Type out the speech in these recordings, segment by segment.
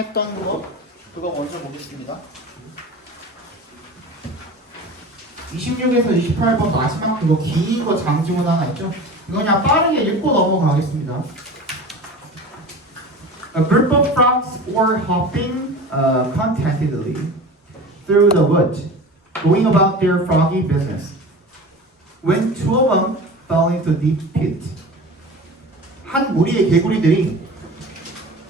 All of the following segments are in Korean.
했던 거 그거 먼저 보겠습니다. 26에서 28번 마지막 그거 긴 거 장지문 하나 있죠? 이거 그냥 빠르게 읽고 넘어가겠습니다. A group of frogs were hopping contentedly through the woods, going about their froggy business. When two of them fell into deep pit. 한 무리의 개구리들이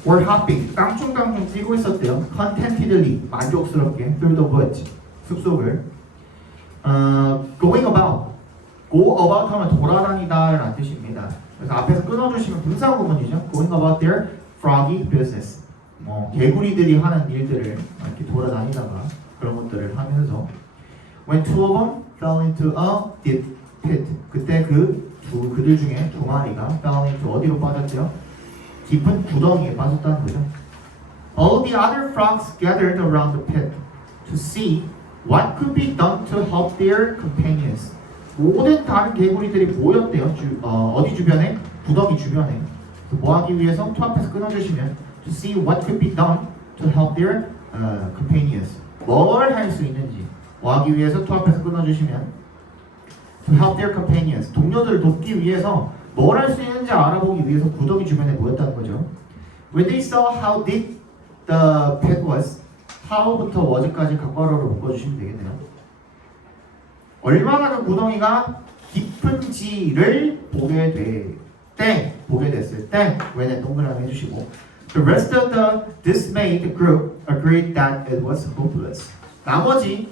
were hopping, 깡충깡충 뛰고 있었대요. contentedly, 만족스럽게 through the woods, 숲속을. Going about, go about 하면 돌아다니다 라는 뜻입니다. 그래서 앞에서 끊어주시면 분사구문이죠. Going about their froggy business. 개구리들이 하는 일들을 이렇게 돌아다니다가 그런 것들을 하면서 When two of them fell into a deep pit. 그때 그들 중에 두 마리가 fell into 어디로 빠졌죠? 깊은 구덩이에 빠졌다는 거죠. All the other frogs gathered around the pit to see what could be done to help their companions. 모든 다른 개구리들이 모였대요. 어디 주변에? 구덩이 주변에. 뭐 하기 위해서? 투 앞에서 끊어주시면 to see what could be done to help their companions. 뭘 할 수 있는지 뭐 하기 위해서? 투 앞에서 끊어주시면 to help their companions. 동료들을 돕기 위해서 뭘 할 수 있는지 알아보기 위해서 구덩이 주변에 모였다는 거죠. When they saw how deep the pit was, how부터 was까지 각괄호로 묶어주시면 되겠네요. 얼마나 그 구덩이가 깊은지를 보게 됐을 때 when에 동그라미 해주시고 The rest of the dismayed group agreed that it was hopeless. 나머지들은요,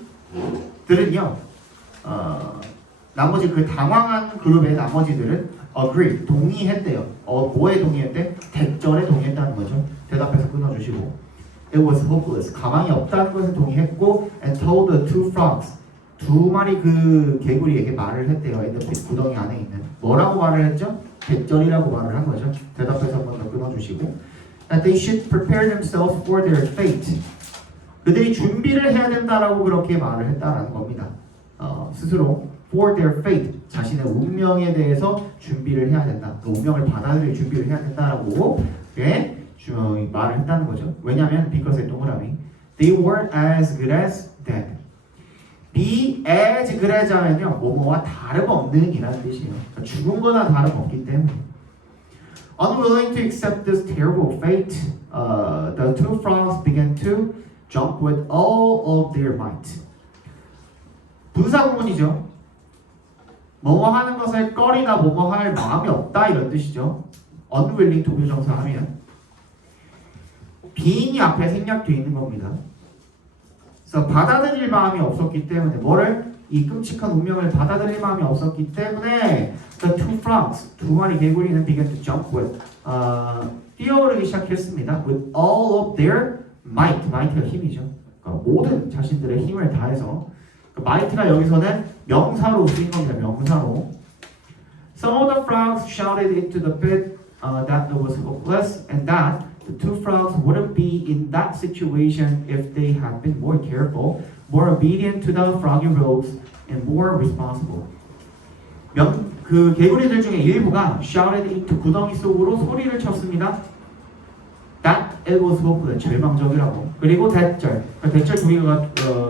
나머지 그 당황한 그룹의 나머지들은 agree, 동의했대요. 뭐에 동의했대? 대절에 동의했다는 거죠. 대답해서 끊어주시고 It was hopeless. 가망이 없다는 것에 동의했고 and told the two frogs. 두 마리 그 개구리에게 말을 했대요. in the pit, 구덩이 안에 있는. 뭐라고 말을 했죠? 대절이라고 말을 한 거죠. 대답해서 한 번 더 끊어주시고 That they should prepare themselves for their fate. 그들이 준비를 해야 된다라고 그렇게 말을 했다라는 겁니다. 스스로 for their fate, 자신의 운명에 대해서 준비를 해야 된다. 그 운명을 받아들일 준비를 해야 된다라고 말을 했다는 거죠. 왜냐하면 because의 동그라미 They were as good as dead. be as good as 하면요, 뭐뭐와 다름없는 이라는 뜻이에요. 그러니까 죽은 거나 다름없기 때문에 Unwilling to accept this terrible fate, the two frogs began to jump with all of their might. 분사구문이죠. 뭐뭐 하는 것을 꺼리나 뭐뭐 할 마음이 없다 이런 뜻이죠. Unwilling 동료정사 하면 being이 앞에 생략되어 있는 겁니다. 그래서 받아들일 마음이 없었기 때문에 뭐를? 이 끔찍한 운명을 받아들일 마음이 없었기 때문에 the two frogs, 두 마리 개구리는 began to jump with 뛰어오르기 시작했습니다. with all of their might, might가 힘이죠. 그러니까 모든 자신들의 힘을 다해서 might가 여기서는 명사로 쓰인 겁니다. 명사로. Some of the frogs shouted into the pit that it was hopeless and that the two frogs wouldn't be in that situation if they had been more careful, more obedient to the froggy rules, and more responsible. 그 개구리들 중에 일부가 shouted into 구덩이 속으로 소리를 쳤습니다. That it was hopeless, 절망적이라고. 그리고 대절, 대절 두 개가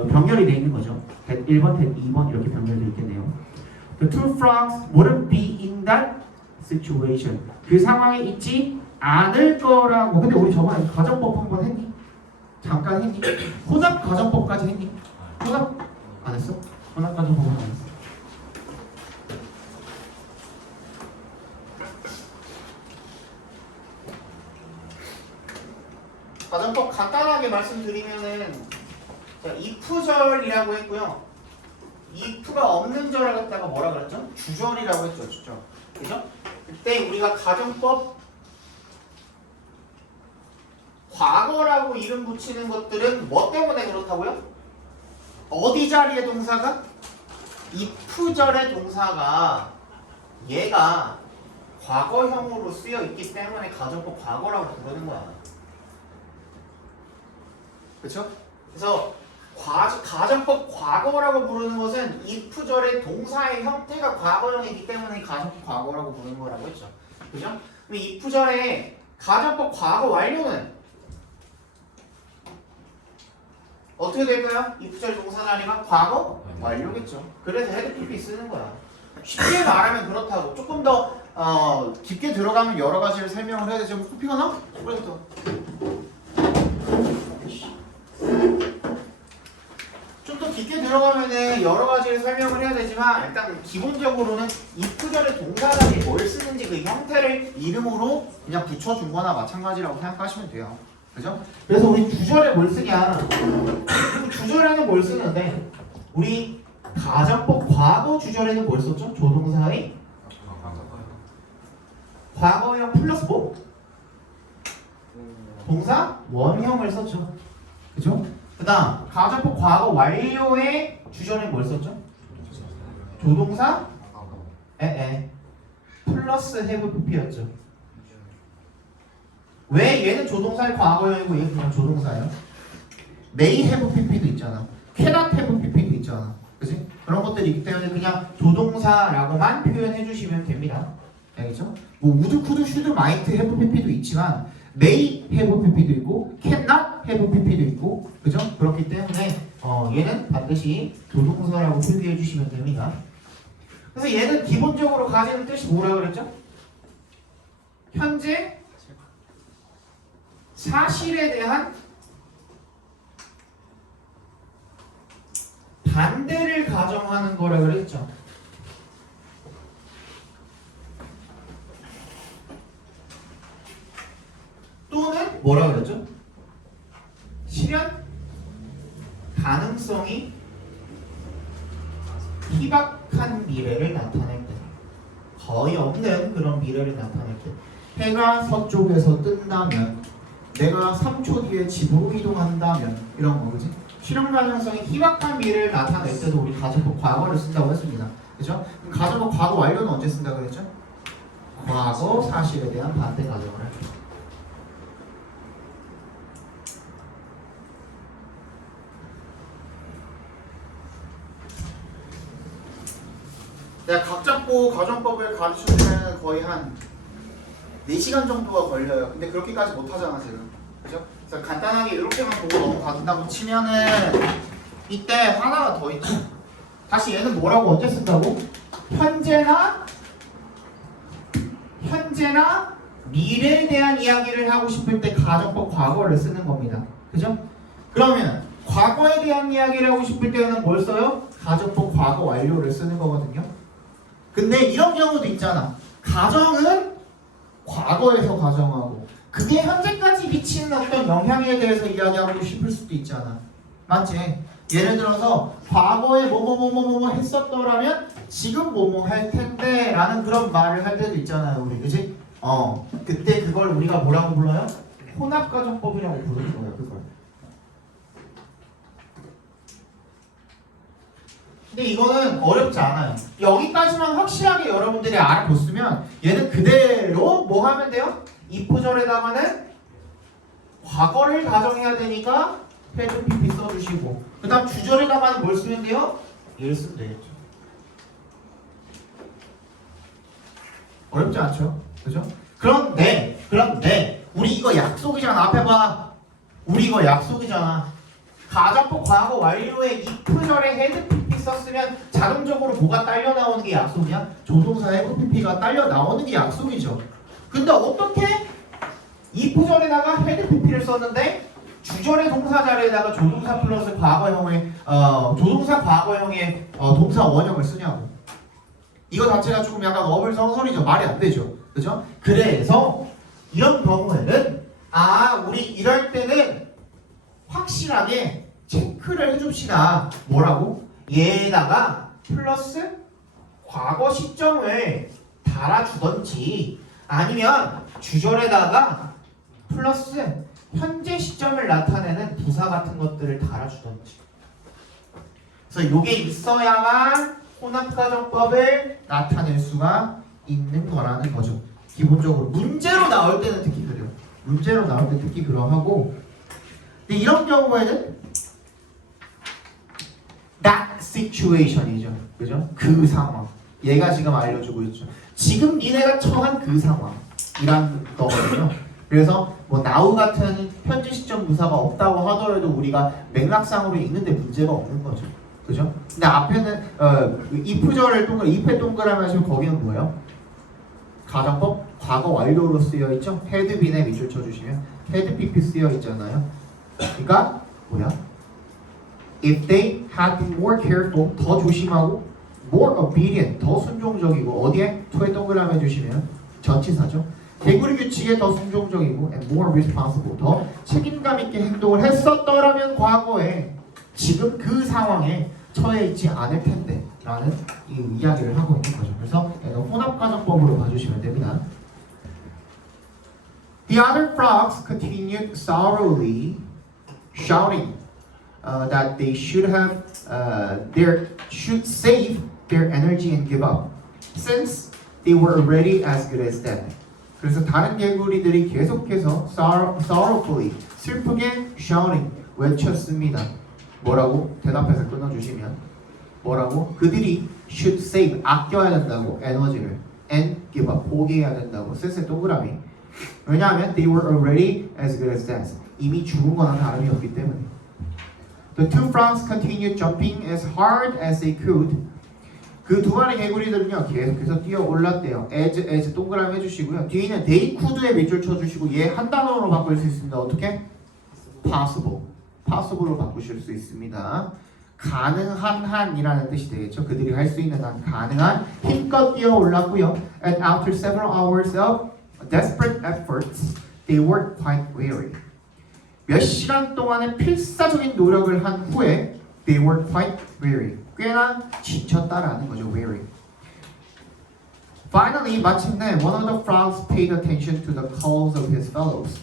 병렬이 되어 있는 거죠. 1번, 2번 이렇게 병렬되어 있겠네요. The two frogs wouldn't be in that situation. 그 상황에 있지 않을 거라고. 근데 우리 저번에 가정법 한번 했니? 잠깐 했니? 혼합 가정법까지 했니? 혼합 안 했어? 혼합 가정법은 안 했어. 가정법 간단하게 말씀드리면은 if절이라고 했고요. if가 없는 절을 갖다가 뭐라 그랬죠? 주절이라고 했죠. 주절. 그죠? 그때 우리가 가정법 과거라고 이름 붙이는 것들은 뭐 때문에 그렇다고요? 어디 자리의 동사가? if절의 동사가 얘가 과거형으로 쓰여 있기 때문에 가정법 과거라고 부르는 거야. 그렇죠? 그래서 가정법 과거라고 부르는 것은 if절의 동사의 형태가 과거형이기 때문에 가정법 과거라고 부르는 거라고 했죠. 그죠? 그럼 if절의 가정법 과거 완료는 어떻게 될까요? 이 부절 동사 자리가 과거 완료겠죠. 그래서 헤드 PP 쓰는 거야. 쉽게 말하면 그렇다고. 조금 더 깊게 들어가면 여러 가지를 설명을 해야 되죠. 코피가 나? 그래서 좀 더 깊게 들어가면은 여러 가지를 설명을 해야 되지만 일단 기본적으로는 이 부절의 동사 자리에 뭘 쓰는지 그 형태를 이름으로 그냥 붙여준 거나 마찬가지라고 생각하시면 돼요. 그죠? 그래서 우리 주절에 뭘 쓰냐? 주절에는 뭘 쓰는데 우리 가정법 과거 주절에는 뭘 썼죠? 조동사의 과거형 플러스 뭐? 동사 원형을 썼죠. 그죠? 그 다음 가정법 과거 완료의 주절에 뭘 썼죠? 조동사 플러스 have pp였죠. 왜 얘는 조동사의 과거형이고 얘는 그냥 조동사예요? may have pp도 있잖아. cannot have pp도 있잖아. 그치? 그런 것들이 있기 때문에 그냥 조동사라고만 표현해 주시면 됩니다. 알겠죠? 뭐 would, could, should, might have pp도 있지만 may have pp도 있고 cannot have pp도 있고 그죠? 그렇기 때문에 얘는 반드시 조동사라고 표기해 주시면 됩니다. 그래서 얘는 기본적으로 가지는 뜻이 뭐라 그랬죠? 현재 사실에 대한 반대를 가정하는 거라 그랬죠. 또는 뭐라 그랬죠? 실현 가능성이 희박한 미래를 나타낼 때, 거의 없는 그런 미래를 나타낼 때, 해가 서쪽에서 뜬다면, 내가 3초 뒤에 집으로 이동한다면, 이런 거 그지? 실현 가능성이 희박한 미래를 나타낼 때도 우리 가정법 과거를 쓴다고 했습니다. 그죠? 그럼 가정법 과거 완료는 언제 쓴다고 그랬죠? 과거 사실에 대한 반대 가정을 할 때. 내가 각 잡고 가정법을 가르쳐주면 거의 한 4시간 정도가 걸려요. 근데 그렇게까지 못하잖아 지금. 그죠? 그래서 간단하게 이렇게만 보고 넘어간다고 치면은 이때 하나가 더 있죠. 다시 얘는 뭐라고 언제 쓴다고? 현재나 미래에 대한 이야기를 하고 싶을 때 가정법 과거를 쓰는 겁니다. 그죠? 그러면 과거에 대한 이야기를 하고 싶을 때는 뭘 써요? 가정법 과거 완료를 쓰는 거거든요. 근데 이런 경우도 있잖아. 가정은 과거에서 가정하고 그게 현재까지 미치는 어떤 영향에 대해서 이야기하고 싶을 수도 있잖아. 맞지? 예를 들어서 과거에 뭐뭐뭐뭐뭐 했었더라면 지금 뭐뭐 할 텐데 라는 그런 말을 할 때도 있잖아요 우리. 그치? 그때 그걸 우리가 뭐라고 불러요? 혼합가정법이라고 부르는 거예요. 그걸. 근데 이거는 어렵지 않아요. 여기까지만 확실하게 여러분들이 알아뒀으면 얘는 그대로 뭐 하면 돼요? 이프절에다가는 과거를 가정해야 되니까 헤드 PP 써주시고 그 다음 주절에다가는 뭘 쓰면 돼요? 얘를 쓰면 되겠죠. 어렵지 않죠? 그죠? 그런데 우리 이거 약속이잖아. 앞에 봐. 우리 이거 약속이잖아. 가정법 과거 완료에 이프절에 헤드 PP 썼으면 자동적으로 뭐가 딸려 나오는 게 약속이야? 조동사 헤드 PP가 딸려 나오는 게 약속이죠. 근데 어떻게 이프절에다가 헤드 PP를 썼는데 주절의 동사 자리에다가 조동사 플러스 과거형의 조동사 과거형의 동사 원형을 쓰냐고. 이거 자체가 조금 약간 어불성설이죠. 말이 안 되죠. 그죠? 그래서 이런 경우에는 우리 이럴 때는 확실하게 체크를 해줍시다. 뭐라고? 얘에다가 플러스 과거 시점을 달아주던지 아니면 주절에다가 플러스 현재 시점을 나타내는 부사 같은 것들을 달아주던지. 그래서 이게 있어야만 혼합가정법을 나타낼 수가 있는 거라는 거죠. 기본적으로 문제로 나올 때는 특히 그래요. 문제로 나올 때 특히 그러하고 근데 이런 경우에는 that situation이죠. 그죠? 그 상황. 얘가 지금 알려주고 있죠. 지금 니네가 처한 그 상황이란 거거든요. 그래서 뭐 now 같은 현재 시점 부사가 없다고 하더라도 우리가 맥락상으로 읽는데 문제가 없는 거죠. 그죠? 근데 앞에는 if절을 if에 동그라미 하시면 거기는 뭐예요? 가정법 과거 완료로 쓰여 있죠. had been에 밑줄 쳐주시면 had pp 쓰여 있잖아요. 그러니까 뭐야? If they had been more careful, 더 조심하고 more obedient, 더 순종적이고 어디에? to에 동그라미 해주시면 전치사죠. 개구리 규칙에 더 순종적이고 and more responsible, 더 책임감 있게 행동을 했었더라면 과거에 지금 그 상황에 처해 있지 않을 텐데 라는 이 이야기를 하고 있는 거죠. 그래서 혼합가정법으로 봐주시면 됩니다. The other frogs continued sourly shouting that they should save their energy and give up, since they were already as good as dead. 그래서 다른 개구리들이 계속해서 sorrowfully 슬프게 shouting 외쳤습니다. 뭐라고? 대답해서 끊어주시면 뭐라고? 그들이 should save 아껴야 된다고 에너지를 and give up 포기해야 된다고 쓸쓸 동그라미. 왜냐하면 they were already as good as dead. 이미 죽은 거나 다름이 없기 때문에. The two frogs continued jumping as hard as they could. 그 두 마리 개구리들은요 계속해서 뛰어 올랐대요. as 동그라미 해주시고요. 뒤에는 they could에 밑줄 쳐주시고 얘 한 단어로 바꿀 수 있습니다. 어떻게? possible로 바꾸실 수 있습니다. 가능한 한이라는 뜻이 되겠죠. 그들이 할 수 있는 한 가능한 힘껏 뛰어 올랐고요. And after several hours of desperate efforts, they were quite weary. 몇 시간 동안의 필사적인 노력을 한 후에 they were quite weary. 꽤나 지쳤다라는 거죠. weary. Finally, 마침내 one of the frogs paid attention to the calls of his fellows.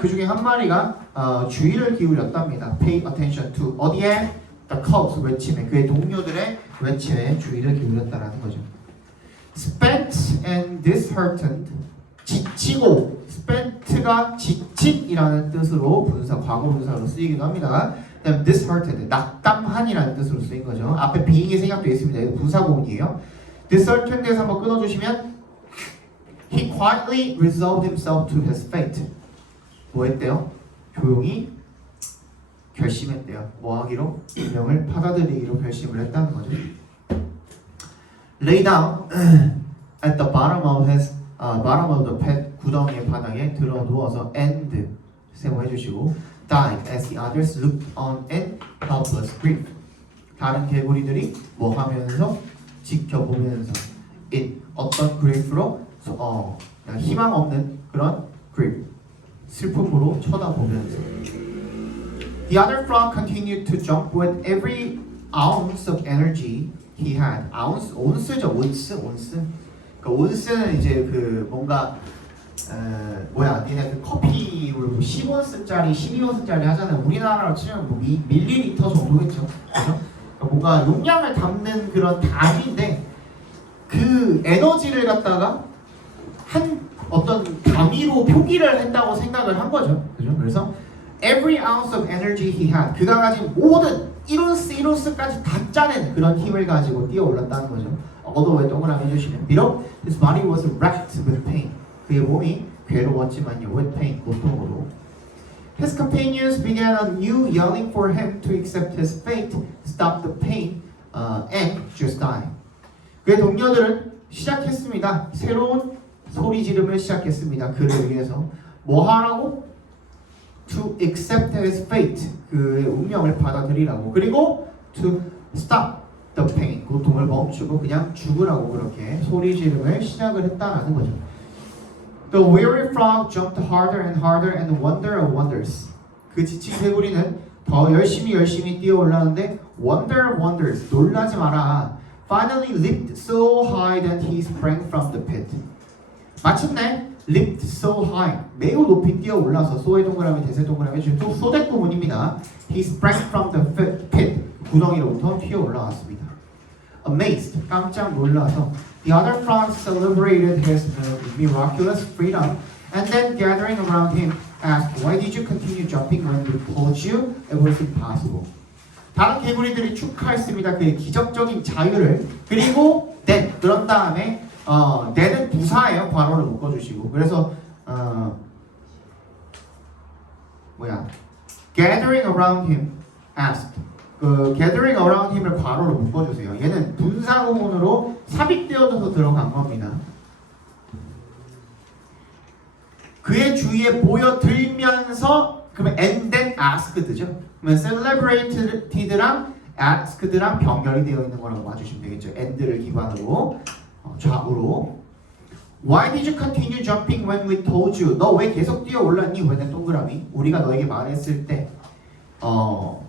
그 중에 한 마리가 주의를 기울였답니다. pay attention to 어디에? the calls 외침에 그의 동료들의 외침에 주의를 기울였다라는 거죠. spent and disheartened 지치고 spent가 지친이라는 뜻으로 분사 과거 분사로 쓰이기도 합니다. 그다음 disheartened 낙담한이라는 뜻으로 쓰인 거죠. 앞에 being이 생략되어 있습니다. 이거 분사구문이에요. disheartened에서 한번 끊어주시면 he quietly resolved himself to his fate. 뭐 했대요? 조용히 결심했대요. 뭐 하기로? 운명을 받아들이기로 결심을 했다는 거죠. Lay down at the bottom of the pit 구덩이의 바닥에 들어 누워서 and 세모 해주시고 died as the others looked on in helpless grief. 다른 개구리들이 뭐 하면서 지켜보면서 in 어떤 grief로 희망 없는 그런 grief 슬픔으로 쳐다보면서. The other frog continued to jump with every ounce of energy he had. 온스죠, 온스. 그 온스는 이제 그 뭔가 니네 그 커피를 10온스짜리, 12온스짜리 하잖아요. 우리나라로 치면 뭐 밀리리터 정도겠죠. 그죠? 그러니까 뭔가 용량을 담는 그런 단위인데 그 에너지를 갖다가 한 어떤 단위로 표기를 했다고 생각을 한 거죠. 그죠? 그래서 every ounce of energy he had 그가 가진 모든 1온스까지 다 짜낸 그런 힘을 가지고 뛰어 올랐다는 거죠. 어도에 동그라미 해주시면 비록 his body was racked with pain 그의 몸이 괴로웠지만요 with pain 고통으로 his companions began anew yelling for him to accept his fate, stop the pain, and just die. 그의 동료들은 시작했습니다. 새로운 소리 지름을 시작했습니다. 그를 위해서 뭐 하라고? To accept his fate 그의 운명을 받아들이라고 그리고 to stop the pain 고통을 멈추고 그냥 죽으라고 그렇게 소리 지름을 시작을 했다라는 거죠. The weary frog jumped harder and harder and wonder of wonders. 그 지친 개구리는 더 열심히 뛰어 올라오는데 wonder of wonders 놀라지 마라. Finally leaped so high that he sprang from the pit. 마침내 leaped so high 매우 높이 뛰어 올라서 소의 동그라미 대세 동그라미 해주면 소대 구문입니다. He sprang from the pit 구덩이로부터 튀어 올라왔습니다. Amazed 깜짝 놀라서 the other frogs celebrated his miraculous freedom and then gathering around him asked why did you continue jumping when we told you it was impossible. 다른 개구리들이 축하했습니다. 그의 기적적인 자유를 그리고 그런 다음에 내는 부사예요. 괄호를 묶어주시고 그래서 gathering around him asked. 그 gathering around him을 괄호로 묶어주세요. 얘는 분사구문으로 삽입되어져서 들어간 겁니다. 그의 주위에 모여들면서 그러면 and then asked죠. 그러면 celebrated랑 asked랑 병렬이 되어 있는 거라고 봐주시면 되겠죠. and를 기반으로 좌우로. Why did you continue jumping when we told you? 너 왜 계속 뛰어올랐니? when 동그라미 우리가 너에게 말했을 때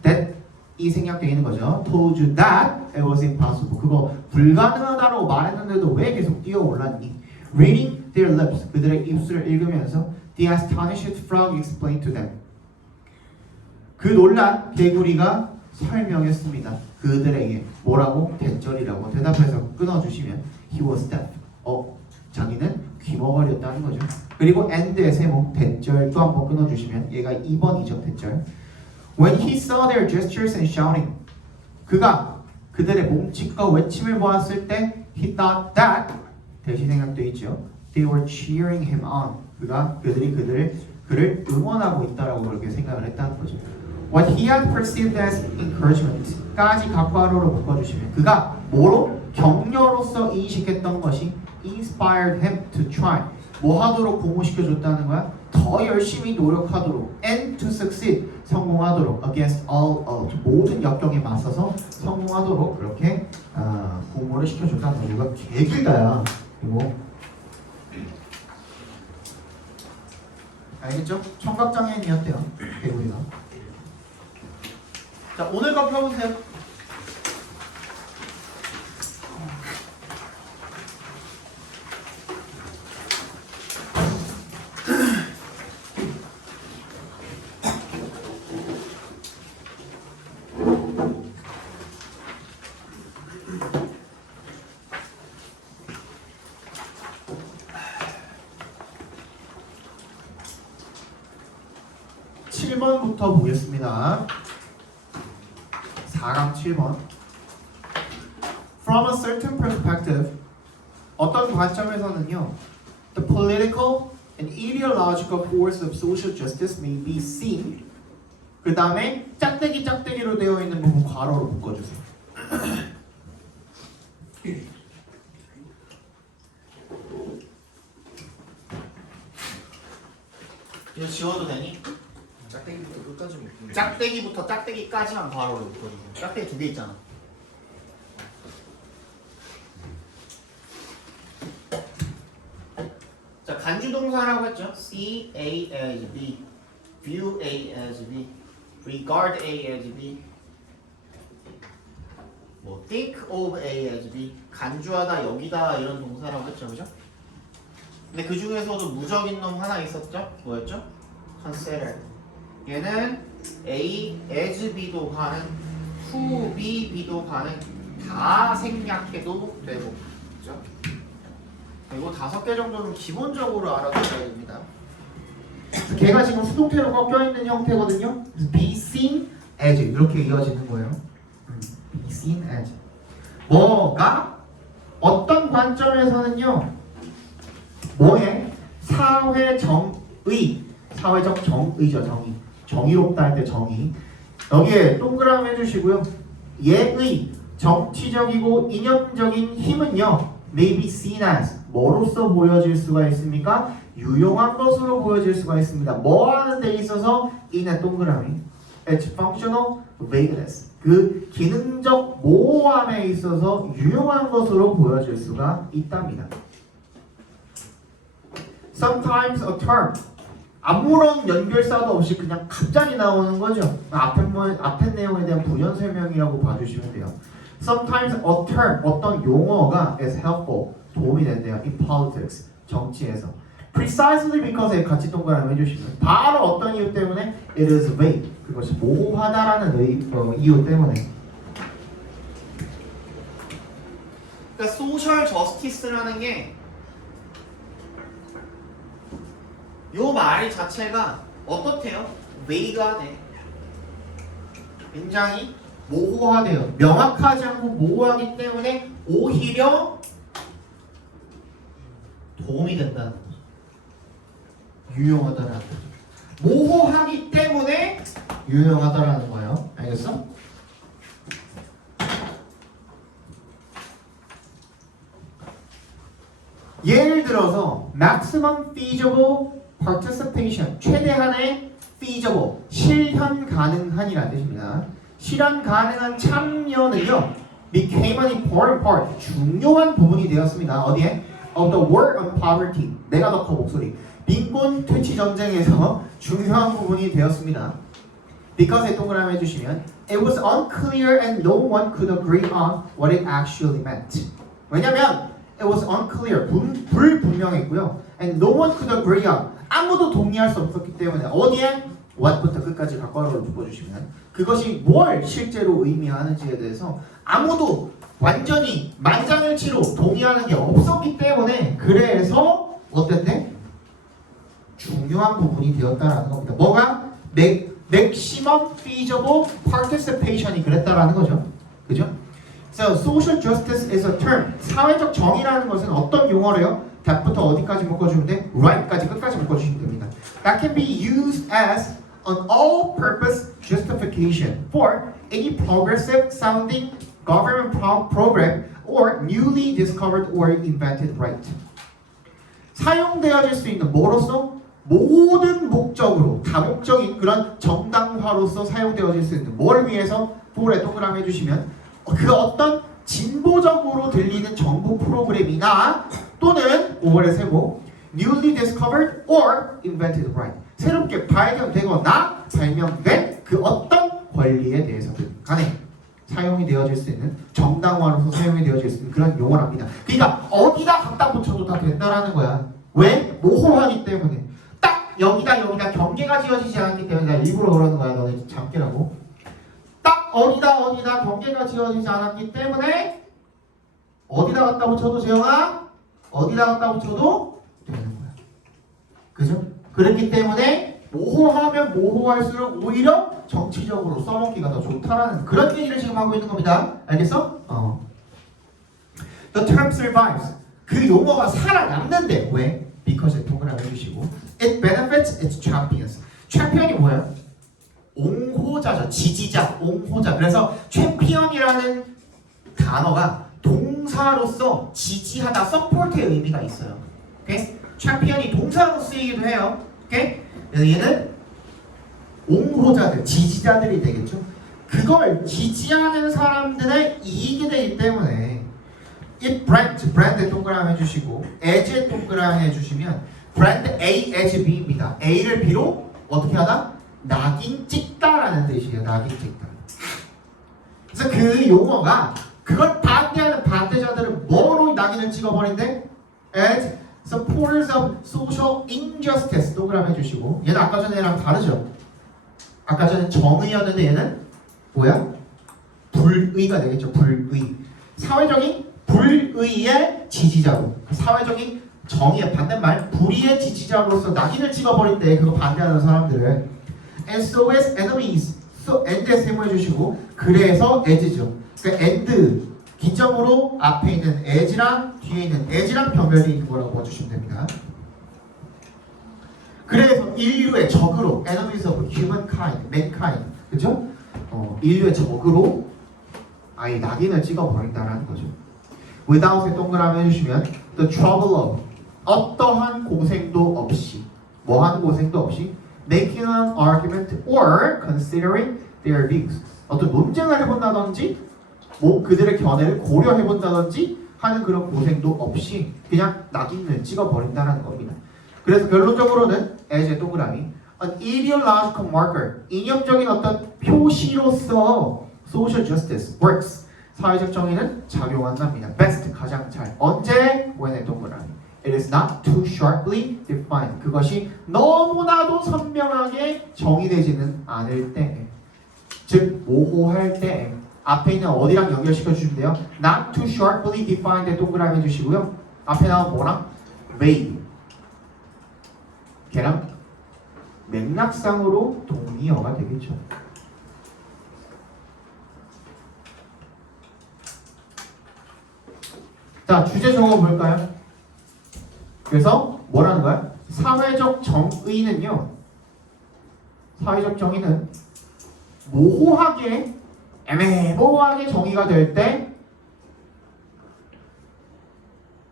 that 이 생략되어 거죠. told you that it was impossible. 그거 불가능하다고 말했는데도 왜 계속 뛰어올랐니? Reading their lips. 그들의 입술을 읽으면서 the astonished frog explained to them. 그 놀란 개구리가 설명했습니다. 그들에게 뭐라고? 대절이라고 대답해서 끊어주시면 he was deaf. 자기는 귀머거리였다는 거죠. 그리고 and의 세모 대절 또 한번 끊어주시면 얘가 2번이죠. 대절. When he saw their gestures and shouting, 그가 그들의 몸짓과 외침을 보았을 때 he thought that 대시 생각되어 있죠. They were cheering him on. 그들이 그를 응원하고 있다라고 그렇게 생각을 했다는 거죠. What he had perceived as encouragement까지 각괄호로 묶어주시면 그가 뭐로? 격려로서 인식했던 것이 inspired him to try. 뭐 하도록 공모시켜줬다는 거야? 더 열심히 노력하도록 and to succeed. 성공하도록 against all odds. 모든 역경에 맞서서 성공하도록 그렇게 공모를 시켜줬다는 거죠. 이거 개 길다야. 이거 알겠죠? 청각장애인이었대요. 개구리가. 자, 오늘 거 펴보세요. 부터 보겠습니다. 4강 7번. From a certain perspective, 어떤 관점에서는요, the political and ideological force of social justice may be seen. 그 다음에 짝대기로 되어 있는 부분 괄호로 묶어주세요. 이거 지워도 되니? 짝대기부터 끝까지 묶는. 짝대기부터 짝대기까지만 괄호로 묶어주세요. 짝대기 2개 있잖아. 자, 간주동사라고 했죠. see A as B, view A as B, regard A as B, 뭐 think of A as B, 간주하다, 여기다 이런 동사라고 했죠, 그죠? 근데 그 중에서도 무적인 놈 하나 있었죠? 뭐였죠? consider. 얘는 A as B도 가능, to be B도 가능, 다 생략해도 되고, 그죠? 이거 5개 정도는 기본적으로 알아두셔야 됩니다. 걔가 지금 수동태로 꺾여 있는 형태거든요. be seen as 이렇게 이어지는 거예요. be seen as 뭐가 어떤 관점에서는요. 뭐에 사회적 정의죠. 정의롭다 할 때 정의. 여기에 동그라미 해주시고요. 얘의 정치적이고 이념적인 힘은요. may be seen as 뭐로서 보여질 수가 있습니까? 유용한 것으로 보여질 수가 있습니다. 뭐 하는 데 있어서 이는 동그라미 its functional vagueness 그 기능적 모호함에 있어서 유용한 것으로 보여질 수가 있답니다. Sometimes a term 아무런 연결사도 없이 그냥 갑자기 나오는 거죠. 앞에 내용에 대한 부연 설명이라고 봐주시면 돼요. Sometimes a term 어떤 용어가 is helpful 도움이 된대요. In politics 정치에서. Precisely because 같이 동그라미 해주시면 바로 어떤 이유 때문에 it is vague 그것이 모호하다라는 이유 때문에. 그러니까 소셜 저스티스라는 게 요 말 자체가 어떻대요? vague하대. 굉장히 모호하대요. 명확하지 않고 모호하기 때문에 오히려 도움이 된다는 거죠. 유용하다라는 거죠. 모호하기 때문에 유용하다라는 거예요. 알겠어? 예를 들어서 maximum feasible participation, 최대한의 feasible, 실현 가능한이라는 뜻입니다. 실현 가능한 참여는요 became an important part, 중요한 부분이 되었습니다. 어디에? of the war on poverty, 내가 더 커 목소리, 빈곤 퇴치 전쟁에서 중요한 부분이 되었습니다. Because에 동그라미 해주시면 it was unclear and no one could agree on what it actually meant. 왜냐면 it was unclear, 불분명했고요. and no one could agree on, 아무도 동의할 수 없었기 때문에 어디에? what부터 끝까지 각괄호를 묶어주시면 그것이 뭘 실제로 의미하는지에 대해서 아무도 완전히 만장일치로 동의하는 게 없었기 때문에 그래서 어땠대? 중요한 부분이 되었다라는 겁니다. 뭐가? maximum feasible participation이 그랬다라는 거죠. 그죠? So social justice is a term. 사회적 정의라는 것은 어떤 용어래요? that부터 어디까지 묶어주면 돼? right까지 끝까지 묶어주시면 됩니다. That can be used as an all-purpose justification for any progressive sounding government program or newly discovered or invented right. 사용되어질 수 있는 뭐로서? 모든 목적으로, 다목적인 그런 정당화로서 사용되어질 수 있는 뭐를 위해서? for에 동그라미 해주시면 그 어떤 진보적으로 들리는 정부 프로그램이나 또는 5월의 세모 newly discovered or invented right, 새롭게 발견되거나 발명된 그 어떤 권리에 대해서든 간에 사용이 되어질 수 있는, 정당화로서 사용이 되어질 수 있는 그런 용어랍니다. 그러니까 어디다 갖다 붙여도 다 된다라는 거야. 왜? 모호하기 때문에. 딱 여기다 경계가 지어지지 않기 때문에 내가 일부러 그러는 거야. 너네 잠깨라고. 딱 어디다 경계가 지어지지 않았기 때문에 어디다 갖다 붙여도 재영아, 어디다 갖다 붙여도 되는 거야. 그죠? 그렇기 때문에 모호하면 모호할수록 오히려 정치적으로 써먹기가 더 좋다라는 그런 얘기를 지금 하고 있는 겁니다. 알겠어? The term survives. 그 용어가 살아남는데 왜? Because 동그라미 해주시고 It benefits its champions. 챔피언이 뭐예요? 옹호자죠. 지지자, 옹호자. 그래서 챔피언이라는 단어가 동사로서 지지하다, support의 의미가 있어요. 오케이? 챔피언이 동사로 쓰이기도 해요. 오케이? 그래서 얘는 옹호자들, 지지자들이 되겠죠. 그걸 지지하는 사람들의 이익이 되기 때문에 이 브랜드 동그라미 해주시고 as에 동그라미 해주시면 브랜드 A as B입니다. A를 B로 어떻게 하다? 낙인 찍다라는 뜻이에요. 낙인 찍다. 그래서 그 용어가 그걸 반대하는 반대자들은 뭐로 낙인을 찍어버린대? as supporters of social injustice 동그라미 해주시고 얘는 아까 전에랑 다르죠? 아까 전에 정의였는데 얘는 뭐야? 불의가 되겠죠. 불의. 사회적인 불의의 지지자로, 사회적인 정의의 반대말 불의의 지지자로서 낙인을 찍어버린대. 그거 반대하는 사람들을. And so as enemies. so and에 세모해주시고 그래서 as죠. 그러니까 and 기점으로 앞에 있는 as랑 뒤에 있는 as랑 병렬이 있는 거라고 봐주시면 됩니다. 그래서 인류의 적으로 enemies of humankind, mankind, 그죠? 인류의 적으로 아예 낙인을 찍어버린다라는 거죠. without에 동그라미 해주시면 the trouble of, 어떠한 고생도 없이, 뭐하는 고생도 없이 making an argument or considering their views, 어떤 논쟁을 해본다든지 뭐 그들의 견해를 고려해본다든지 하는 그런 고생도 없이 그냥 낙인을 찍어버린다는 겁니다. 그래서 결론적으로는 as의 동그라미 an ideological marker, 이념적인 어떤 표시로서 social justice works, 사회적 정의는 작용한답니다. best, 가장 잘. 언제? when의 동그라미. It is not too sharply defined. 그것이 너무나도 선명하게 정의되지는 않을 때, 즉 모호할 때 앞에 있는 어디랑 연결시켜 주시면 돼요? Not too sharply defined에 동그라미 해주시고요. 앞에 나온 뭐랑? vague. 걔랑 맥락상으로 동의어가 되겠죠. 자, 주제 정어 볼까요? 그래서 뭐라는 거야? 사회적 정의는요, 사회적 정의는 모호하게 애매모호하게 정의가 될 때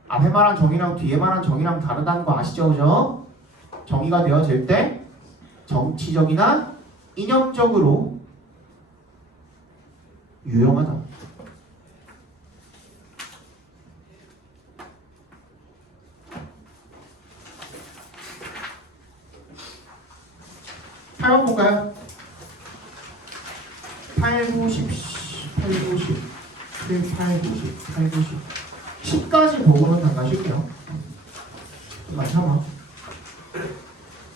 앞에 말한 정의랑 뒤에 말한 정의랑 다르다는 거 아시죠? 그죠? 정의가 되어질 때 정치적이나 이념적으로 유용하다. 한번 볼까요? 8, 9, 10, 8, 9, 10, 7, 8, 9, 10, 8, 9, 10 10까지 보고는 안 가실게요. 좀만 참아.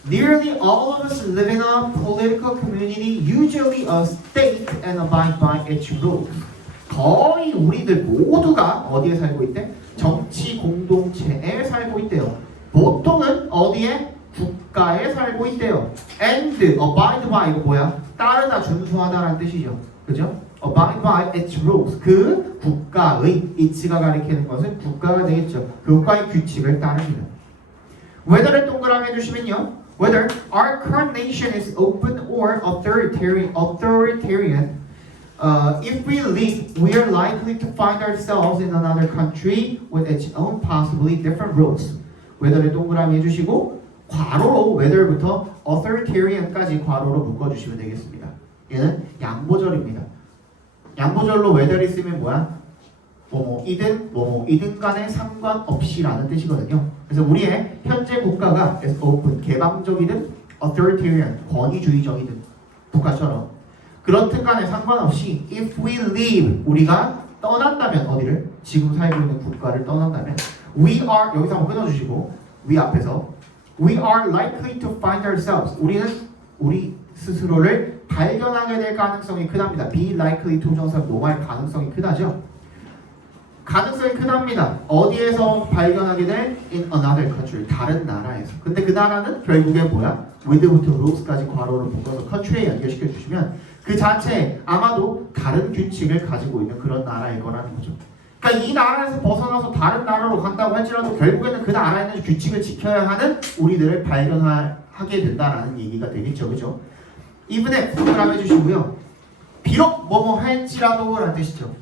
Nearly all of us live in a political community, usually a state, and abide by its rules. 거의 우리들 모두가 어디에 살고 있대? 정치 공동체에 살고 있대요. 보통은 어디에? 국가에 살고 있대요. And abide by 이거 뭐야? 따르다, 준수하다라는 뜻이죠. 그죠? Abide by its rules. 그 국가의 it가 가리키는 것은 국가가 되겠죠. 그 국가의 규칙을 따릅니다. whether를 동그라미 해주시면요. Whether our current nation is open or authoritarian, if we leave, we are likely to find ourselves in another country with its own possibly different rules. whether를 동그라미 해주시고 괄호로 whether부터 authoritarian까지 괄호로 묶어주시면 되겠습니다. 얘는 양보절입니다. 양보절로 whether이 쓰면 뭐야? 뭐뭐이든 간에 상관없이라는 뜻이거든요. 그래서 우리의 현재 국가가 open, 개방적이든 authoritarian, 권위주의적이든 국가처럼 그렇든 간에 상관없이 if we leave, 우리가 떠난다면 어디를? 지금 살고 있는 국가를 떠난다면 we are, 여기서 한번 끊어주시고 we 앞에서 we are likely to find ourselves, 우리는 우리 스스로를 발견하게 될 가능성이 크답니다. be likely to 정사 뭐할 가능성이 크다죠. 가능성이 크답니다. 어디에서 발견하게 될? in another country, 다른 나라에서. 근데 그 나라는 결국에 뭐야? with부터 rules까지 괄호를 묶어서 country에 연결시켜 주시면 그 자체에 아마도 다른 규칙을 가지고 있는 그런 나라일 거라는 거죠. 그러니까 이 나라에서 벗어나서 다른 나라로 간다고 할지라도 결국에는 그 나라에 있는 규칙을 지켜야 하는 우리들을 발견하게 된다라는 얘기가 되겠죠. 그죠? 이분의 동그라미 해주시고요. 비록 뭐뭐 할지라도 라는 뜻이죠.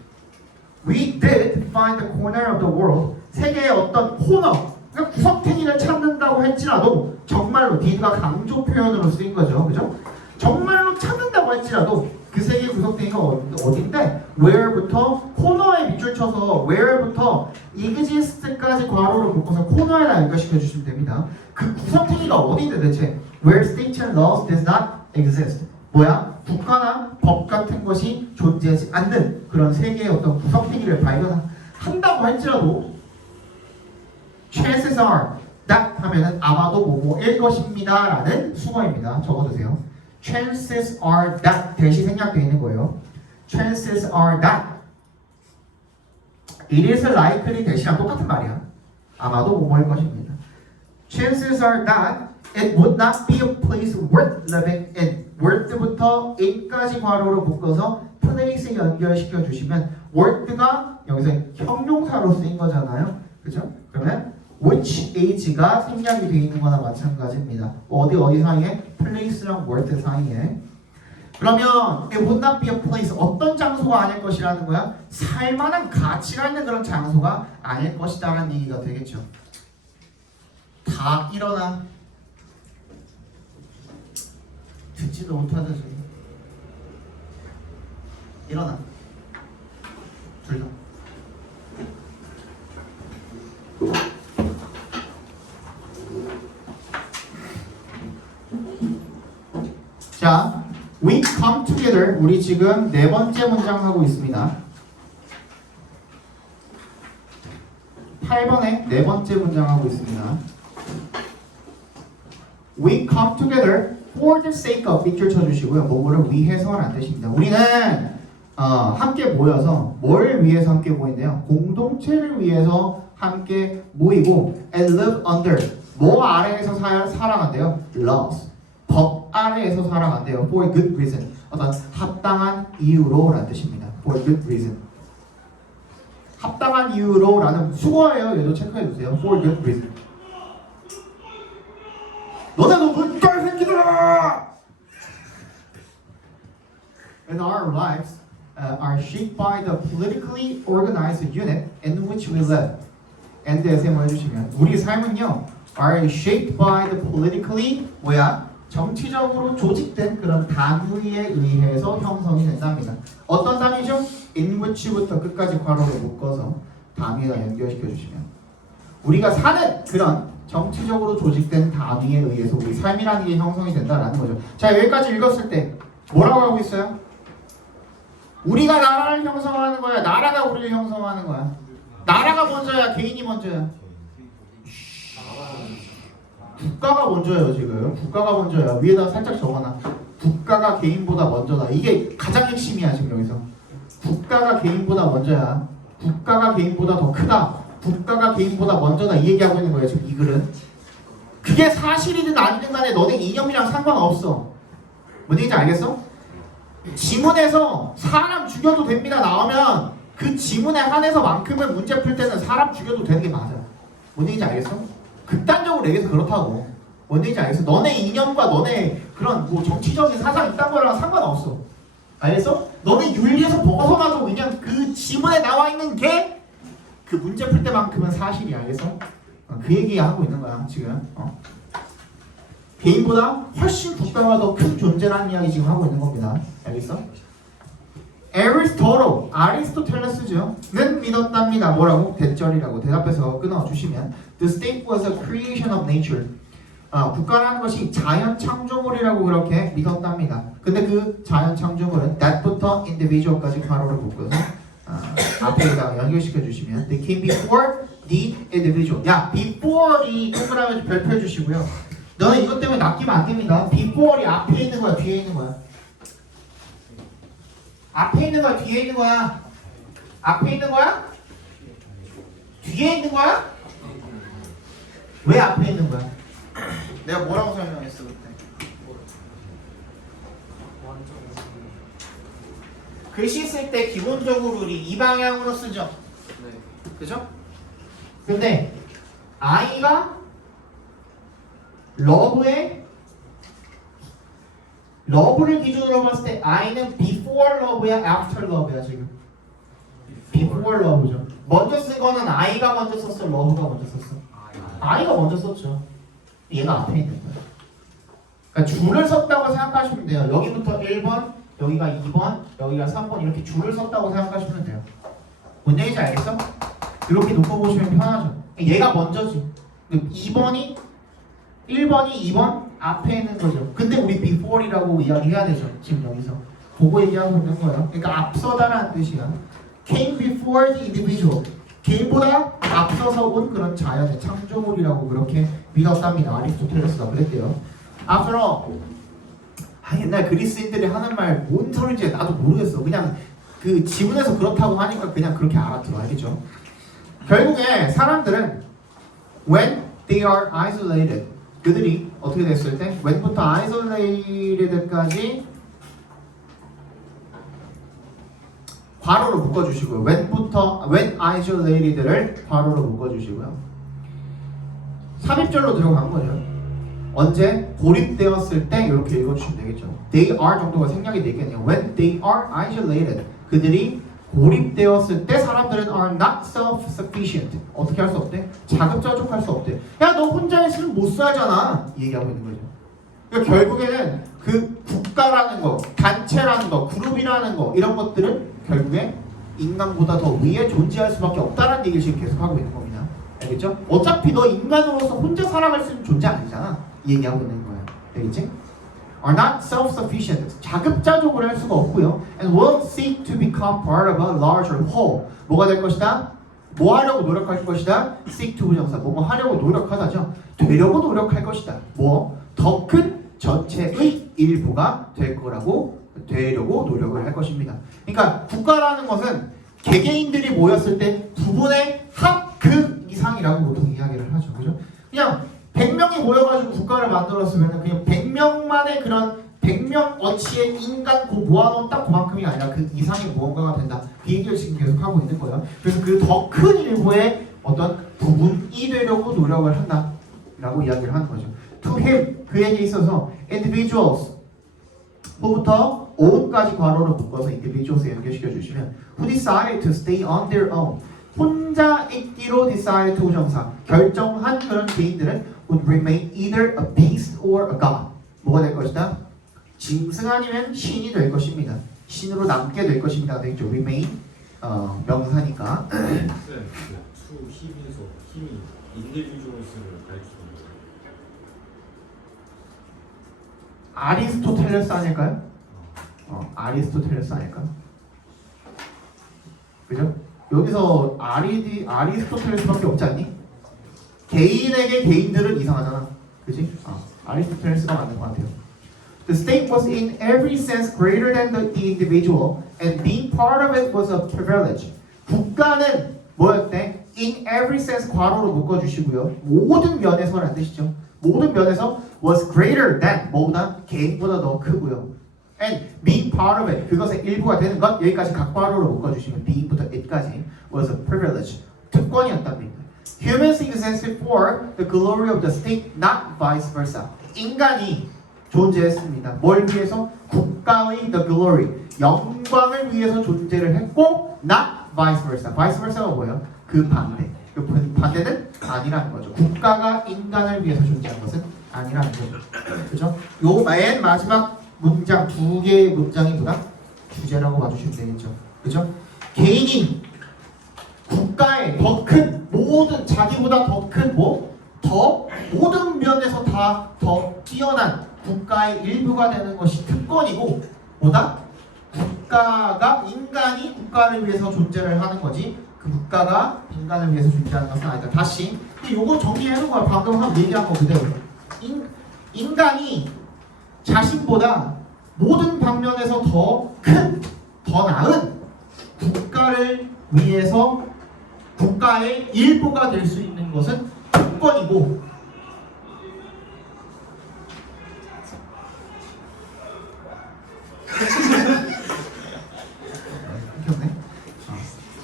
We did find the corner of the world. 세계의 어떤 코너, 그러니까 구석탱이를 찾는다고 할지라도 정말로 did가 강조 표현으로 쓰인 거죠. 그죠? 정말로 찾는다고 할지라도 그 세계의 구석탱이가 어딘데 where부터 코너에 밑줄 쳐서 where부터 exist까지 괄호를 묶어서 코너에다 연결시켜 주시면 됩니다. 그 구석탱이가 어딘데 대체? Where states and laws does not exist. 뭐야? 국가나 법 같은 것이 존재하지 않는 그런 세계의 어떤 구석탱이를 발견한다고 할지라도 chances are that 하면은 아마도 뭐뭐일 것입니다 라는 수거입니다. 적어두세요. chances are that 대시 생략되어 있는 거예요. chances are that it is likely 대시랑 똑같은 말이야. 아마도 뭐뭐일 것입니다. chances are that it would not be a place worth living in. worth부터 in까지 괄호로 묶어서 place에 연결시켜 주시면 worth가 여기서 형용사로 쓰인 거잖아요. 그죠? 그러면 which age가 생략이 되어 있는 거나 마찬가지입니다. 어디 사이에? place랑 worth 사이에. 그러면 it would not be a place, 어떤 장소가 아닐 것이라는 거야? 살만한 가치가 있는 그런 장소가 아닐 것이다라는 얘기가 되겠죠. 다 일어나. 듣지도 못하죠 지금. 일어나. 둘 다. 자, we come together. 우리 지금 네 번째 문장 하고 있습니다. 8번에 네 번째 문장 하고 있습니다. We come together for the sake of 밑줄 쳐주시고요. 뭐뭐를 위해서라는 뜻입니다. 우리는 함께 모여서 뭘 위해서 함께 모인대요? 공동체를 위해서 함께 모이고 and live under 뭐 아래에서 살아간대요? laws 법 아래에서 살아간대요. for good reason 어떤 합당한 이유로라는 뜻입니다. for good reason 합당한 이유로라는 수거예요. 얘도 체크해 주세요. for good reason 너네 너 문깔 새끼들아! in our lives are shaped by the politically organized unit in which we live. and SM을 해주시면 우리 삶은요 are shaped by the politically 뭐야? 정치적으로 조직된 그런 단위에 의해서 형성이 된답니다. 어떤 단위죠? in which부터 끝까지 괄호로 묶어서 단위와 연결시켜 주시면 우리가 사는 그런 정치적으로 조직된 단위에 의해서 우리 삶이라는 게 형성이 된다라는 거죠. 자, 여기까지 읽었을 때 뭐라고 하고 있어요? 우리가 나라를 형성하는 거야. 나라가 우리를 형성하는 거야. 나라가 먼저야, 개인이 먼저야. 국가가 먼저예요. 지금 국가가 먼저야. 위에다 살짝 적어놔. 국가가 개인보다 먼저다. 이게 가장 핵심이야. 지금 여기서 국가가 개인보다 먼저야. 국가가 개인보다 더 크다. 국가가 개인보다 먼저다. 이 얘기하고 있는 거예요. 지금 이 글은. 그게 사실이든 아니든 간에 너네 이념이랑 상관없어. 뭔 얘기인지 알겠어? 지문에서 사람 죽여도 됩니다 나오면 그 지문에 한해서만큼은 문제 풀 때는 사람 죽여도 되는 게 맞아. 뭔 얘기인지 알겠어? 극단적으로 얘기해서 그렇다고. 뭔 얘기인지 알겠어? 너네 이념과 너네 그런 뭐 정치적인 사상 있단 거랑 상관없어. 알겠어? 너네 윤리에서 벗어나도 그냥 그 지문에 나와 있는 게 그 문제 풀 때만큼은 사실이야. 알겠어? 그 얘기하고 있는 거야 지금. 개인보다 훨씬 국가가 더 큰 존재라는 이야기 지금 하고 있는 겁니다. 알겠어? 에리스토tle, 아리스토텔레스죠. 는 믿었답니다. 뭐라고? 대절이라고 대답해서 끊어주시면 The state was a creation of nature. 국가라는 것이 자연 창조물이라고 그렇게 믿었답니다. 근데 그 자연 창조물은 that부터 individual까지 괄호를 묶어서 앞에다가 연결시켜 주시면 They came before the individual. 야, before이 동그라미 별표 주시고요. 너는 이것 때문에 낚이면 안 됩니다. before이 앞에 있는 거야, 뒤에 있는 거야? 앞에 있는 거야, 뒤에 있는 거야? 앞에 있는 거야? 뒤에 있는 거야? 왜 앞에 있는 거야? 내가 뭐라고 설명했어 그때? 글씨 쓸 때 기본적으로 우리 이 방향으로 쓰죠. 그죠? 근데 I가 러브를 기준으로 봤을 때 I는 before love야, after love야 지금? before love죠. 먼저 쓴 거는 I가 먼저 썼어, love가 먼저 썼어? I가 먼저 썼죠. 얘가 앞에 있는 거야. 그러니까 줄을 썼다고 생각하시면 돼요. 여기부터 1번, 여기가 2번, 여기가 3번 이렇게 줄을 썼다고 생각하시면 돼요. 뭔 얘기인지 알겠어? 이렇게 놓고 보시면 편하죠. 얘가 먼저지. 2번이 1번이 2번 앞에 있는 거죠. 근데 우리 before이라고 이야기해야 되죠. 지금 여기서 보고 얘기하고 있는 거예요. 그러니까 앞서다라는 뜻이야. Came before the individual. 개인보다 앞서서 온 그런 자연의 창조물이라고 그렇게 믿었답니다. 아리스토텔레스가 그랬대요. After all, 옛날 그리스인들이 하는 말 뭔 소리인지 나도 모르겠어. 그냥 그 지문에서 그렇다고 하니까 그냥 그렇게 알아들어. 알겠죠? 결국에 사람들은 when they are isolated 그들이 어떻게 됐을 때 when부터 isolated까지 괄호로 묶어주시고요. when isolated를 괄호로 묶어주시고요. 삽입절로 들어간 거죠. 언제 고립되었을 때 이렇게 읽어주시면 되겠죠. They are 정도가 생략이 되겠네요. When they are isolated 그들이 고립되었을 때 사람들은 are not self-sufficient. 어떻게 할 수 없대? 자급자족할 수 없대. 야, 너 혼자 있으면 못 살잖아. 이 얘기하고 있는 거죠. 그러니까 결국에는 그 국가라는 거, 단체라는 거, 그룹이라는 거 이런 것들은 결국에 인간보다 더 위에 존재할 수밖에 없다는 얘기를 지금 계속 하고 있는 겁니다. 알겠죠? 어차피 너 인간으로서 혼자 살아갈 수 있는 존재 아니잖아. 이 얘기하고 있는 거예요. 알겠지? are not self-sufficient. 자급자족을 할 수가 없고요. and will seek to become part of a larger whole. 뭐가 될 것이다? 뭐 하려고 노력할 것이다? seek to 부정사. 뭐 하려고 노력하다죠. 되려고 노력할 것이다. 뭐? 더 큰 전체의 일부가 될 거라고 되려고 노력을 할 것입니다. 그러니까 국가라는 것은 개개인들이 모였을 때 부분의 합그 이상이라고 보통 이야기를 하죠. 그죠? 그냥 100명이 모여가지고 국가를 만들었으면 그냥 100명만의 그런 100명 어치의 인간 모아놓은 딱 그만큼이 아니라 그 이상의 무언가가 된다. 그 얘기를 지금 계속 하고 있는 거예요. 그래서 그 더 큰 일부의 어떤 부분이 되려고 노력을 한다. 라고 이야기를 하는 거죠. To him, 그에게 있어서 individuals, 뭐부터? own까지 괄호로 묶어서 individuals에 연결시켜 주시면 who decided to stay on their own 혼자 있기로 decide to 정사 결정한 그런 개인들은 would remain either a beast or a god 뭐가 될 것이다? 짐승 아니면 신이 될 것입니다. 신으로 남게 될 것입니다. 되겠죠. remain 명사니까 네, 투 힘에서 힘이 인디비주얼스를 가리키는 거예요. 아리스토텔레스 아닐까요? 아리스토텔레스 아닐까요? 그죠? 여기서 아리스토텔레스밖에 없지 않니? 개인에게 개인들은 이상하잖아. 그지? 아리스토텔레스가 맞는 것 같아요. The state was in every sense greater than the individual and being part of it was a privilege. 국가는 뭐였대? In every sense 괄호로 묶어주시고요. 모든 면에서는 뜻이죠. 모든 면에서 was greater than 뭐보다 개인보다 더 크고요. And being part of it 그것의 일부가 되는 것 여기까지 각 괄호로 묶어주시면 being부터 it까지 was a privilege 특권이었답니다. Humans existed for the glory of the state, not vice versa. 인간이 존재했습니다. 뭘 위해서? 국가의 the glory, 영광을 위해서 존재를 했고 not vice versa. vice versa가 뭐예요? 그 반대. 그 반대는 아니라는 거죠. 국가가 인간을 위해서 존재한 것은 아니라는 거죠. 그죠? 요 맨 마지막 문장 두 개의 문장이 뭐다? 주제라고 봐주시면 되겠죠. 그죠? 개인이 국가의 더 큰 모든 자기보다 더 큰 더 모든 면에서 다 더 뛰어난 국가의 일부가 되는 것이 특권이고 보다 국가가 인간이 국가를 위해서 존재를 하는 거지 그 국가가 인간을 위해서 존재하는 것은 아니다. 다시 이거 정리해놓은 거야. 방금 한 얘기한 거 그대로. 인간이 자신보다 모든 방면에서 더 큰, 더 나은 국가를 위해서 국가의 일부가 될 수 있는 것은 특권이고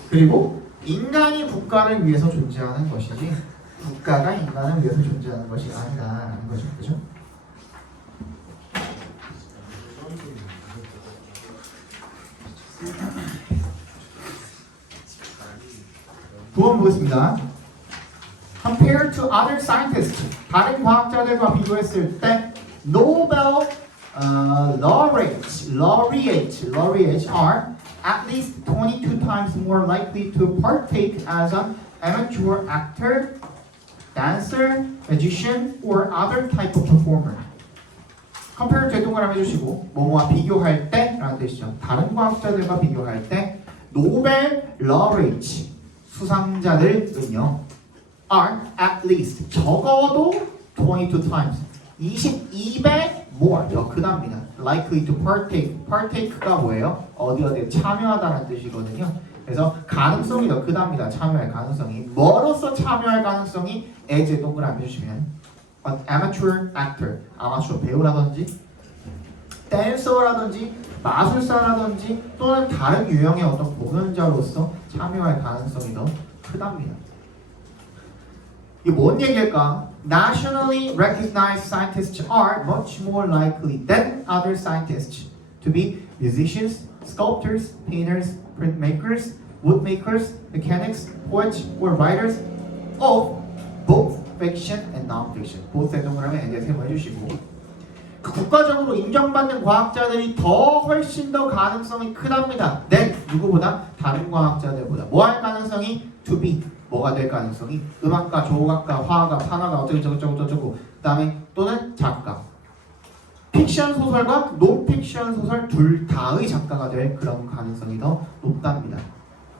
그리고 인간이 국가를 위해서 존재하는 것이지 국가가 인간을 위해서 존재하는 것이 아니다라는 거죠. 그죠? 두번 보겠습니다. Compared to other scientists, 다른 과학자들과 비교했을 때 Nobel laureates are at least 22 times more likely to partake as an amateur actor, dancer, magician, or other type of performer. compare 되 동그라미 해주시고 뭐뭐와 비교할 때라는 뜻이죠. 다른 과학자들과 비교할 때 노벨 laureates 수상자들은요 are at least 적어도 22 times 22배 more 더 크답니다. likely to partake가 뭐예요? 어디에 참여하다라는 뜻이거든요. 그래서 가능성이 더 크답니다. 참여할 가능성이 뭐로서 참여할 가능성이 as 동그라미 해주시면 an amateur actor 아마추어 배우라든지 댄서라든지 마술사라든지 또는 다른 유형의 어떤 공연자로서 참여할 가능성이 더 크답니다. 이게 뭔 얘기일까? Nationally recognized scientists are much more likely than other scientists to be musicians, sculptors, painters, printmakers, woodmakers, mechanics, poets, or writers of both fiction and non-fiction. both의 동그라미 이제 세모해주시고 그 국가적으로 인정받는 과학자들이 더 훨씬 더 가능성이 크답니다. 네, 누구보다 다른 과학자들보다 뭐 할 가능성이 to be 뭐가 될 가능성이 음악가, 조각가, 화가, 판화가 어쩌고 그 다음에 또는 작가 픽션 소설과 논픽션 소설 둘 다의 작가가 될 그런 가능성이 더 높답니다.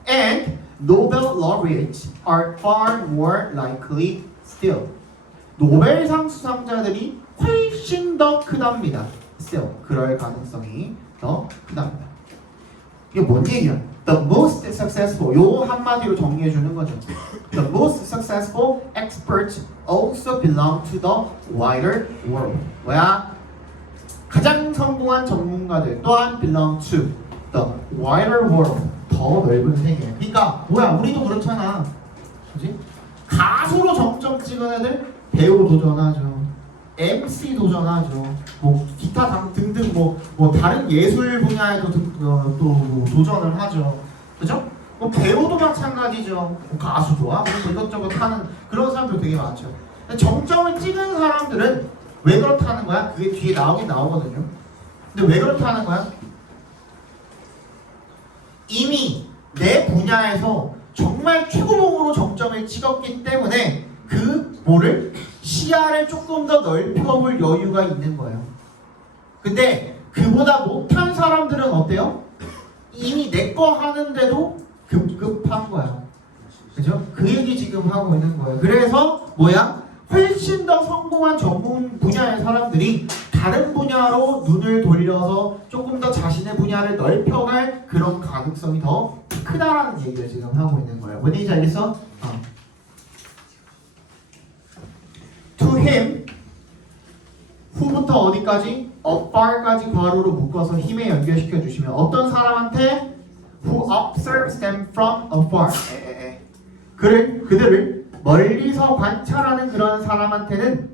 And Nobel laureates are far more likely still 노벨상 수상자들이 훨씬 더 크답니다. still 그럴 가능성이 더 크답니다. 이게 뭔 얘기야? The most successful 요 한마디로 정리해 주는 거죠. The most successful experts also belong to the wider world. 뭐야? 가장 성공한 전문가들 또한 belong to the wider world. 더 넓은 세계. 그러니까 뭐야? 우리도 그렇잖아. 그지? 가수로 정점 찍은 애들 배우 도전하죠. MC 도전하죠. 뭐 기타 등등 뭐 다른 예술 분야에도 또뭐 도전을 하죠. 그죠? 뭐 배우도 마찬가지죠. 뭐 가수도 하고 뭐 이것저것 하는 그런 사람들 되게 많죠. 정점을 찍은 사람들은 왜 그렇다는 거야? 그게 뒤에 나오긴 나오거든요. 근데 왜 그렇다는 거야? 이미 내 분야에서 정말 최고봉으로 정점을 찍었기 때문에 그 뭐를 시야를 조금 더 넓혀볼 여유가 있는 거예요. 근데 그보다 못한 사람들은 어때요? 이미 내 거 하는데도 급급한 거야. 그죠? 그 얘기 지금 하고 있는 거예요. 그래서 뭐야? 훨씬 더 성공한 전문 분야의 사람들이 다른 분야로 눈을 돌려서 조금 더 자신의 분야를 넓혀갈 그런 가능성이 더 크다라는 얘기를 지금 하고 있는 거예요. 뭔 얘기인지 알겠어? To him, who부터 어디까지? affar까지 괄호로 묶어서 힘에 연결시켜 주시면 어떤 사람한테 who observes them from afar 그들을 멀리서 관찰하는 그런 사람한테는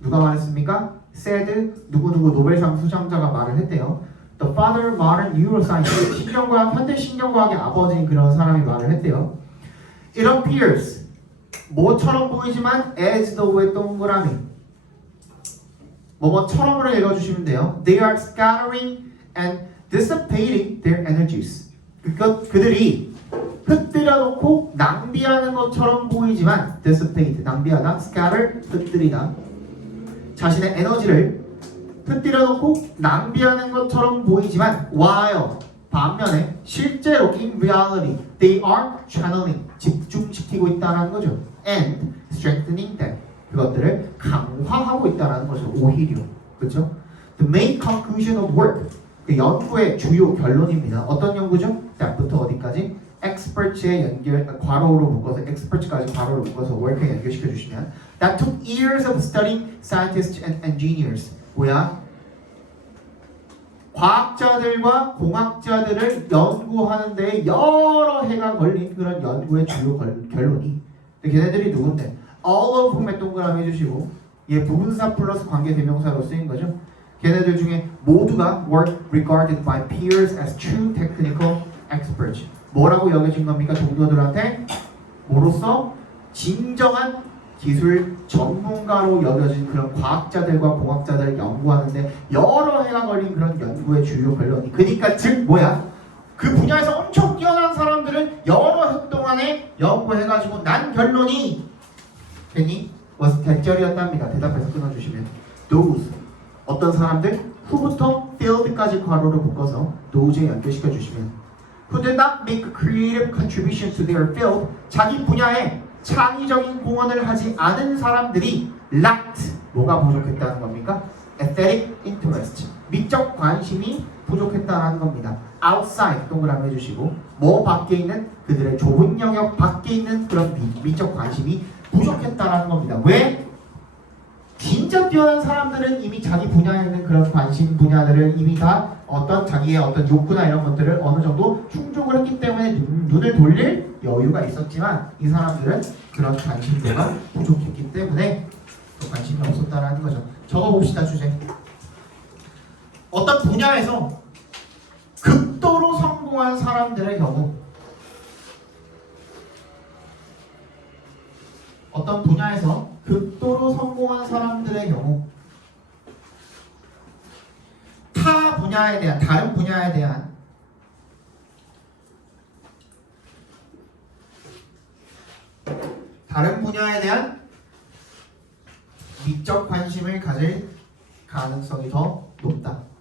누가 말했습니까? said 누구누구 노벨상 수상자가 말을 했대요. The father of modern neuroscience 신경과학 현대 신경과학의 아버지인 그런 사람이 말을 했대요. It appears 뭐처럼 보이지만 as though의 동그라미 뭐뭐처럼으로 읽어주시면 돼요. They are scattering and dissipating their energies. 그들이 흩뜨려놓고 낭비하는 것처럼 보이지만 dissipate 낭비하다, scatter 흩뜨리다 자신의 에너지를 흩뜨려놓고 낭비하는 것처럼 보이지만 while 반면에 실제로 in reality they are channeling 집중시키고 있다는 거죠. and strengthening them 그것들을 강화하고 있다는 거죠. 오히려 그렇죠? The main conclusion of work 그 연구의 주요 결론입니다. 어떤 연구죠? that부터 어디까지? expert의 연결 괄호로 묶어서 expert까지 괄호로 묶어서 work에 연결시켜 주시면 that took years of studying scientists and engineers 뭐야? 과학자들과 공학자들을 연구하는데 여러 해가 걸린 그런 연구의 주요 결론이 걔네들이 누군데? all of whom에 동그라미 해주시고 얘 부분사 플러스 관계 대명사로 쓰인 거죠. 걔네들 중에 모두가 were regarded by peers as true technical experts. 뭐라고 여겨진 겁니까? 동료들한테 뭐로서 진정한 기술 전문가로 여겨진 그런 과학자들과 공학자들을 연구하는데 여러 해가 걸린 그런 연구의 주요 결론이 그러니까 즉 뭐야? 그 분야에서 엄청 뛰어난 사람들은 여러 해 동안에 연구해가지고 난 결론이 괜히 was 대절이었답니다. 대답해서 끊어주시면 those 어떤 사람들 who부터 field까지 괄호를 묶어서 those에 연결시켜 주시면 who did not make a creative contribution to their field 자기 분야에 창의적인 공헌을 하지 않은 사람들이 lacked 뭐가 부족했다는 겁니까? aesthetic interest 미적 관심이 부족했다는 겁니다. outside 동그라미 해주시고 뭐 밖에 있는 그들의 좁은 영역 밖에 있는 그런 미적 관심이 부족했다는 겁니다. 왜? 진짜 뛰어난 사람들은 이미 자기 분야에 있는 그런 관심 분야들을 이미 다 어떤 자기의 어떤 욕구나 이런 것들을 어느 정도 충족을 했기 때문에 눈을 돌릴 여유가 있었지만 이 사람들은 그런 관심도가 부족했기 때문에 또 관심이 없었다라는 거죠. 적어봅시다 주제. 어떤 분야에서 극도로 성공한 사람들의 경우 어떤 분야에서 극도로 성공한 사람들의 경우 타 분야에 대한 다른 분야에 대한 미적 관심을 가질 가능성이 더 높다.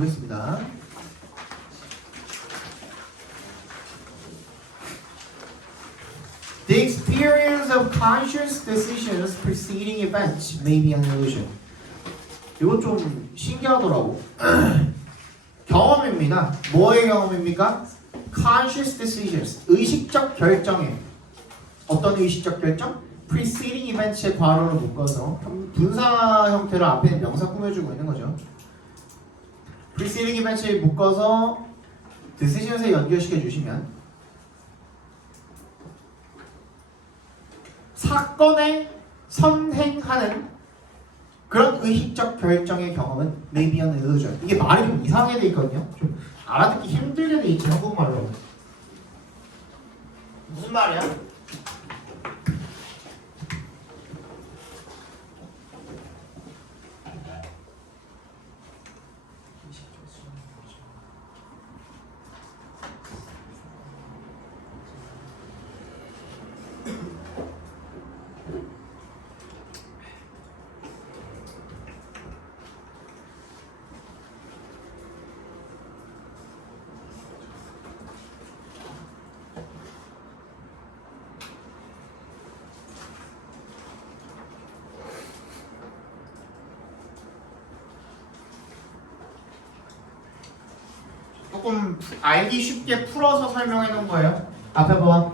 보겠습니다. The experience of conscious decisions preceding events may be an illusion. 이거 좀 신기하더라고. 경험입니다. 뭐의 경험입니까? Conscious decisions. 의식적 결정에 어떤 의식적 결정? Preceding events의 괄호를 묶어서 분사 형태로 앞에 명사 꾸며주고 있는 거죠. preceding event을 묶어서 decision에 연결시켜 주시면 사건에 선행하는 그런 의식적 결정의 경험은 may be an illusion. 이게 말이 좀 이상하게 돼 있거든요. 좀 알아듣기 힘들게 돼 있지 한국말로. 무슨 말이야? 조금 알기 쉽게 풀어서 설명해 놓은 거예요. 앞에 봐.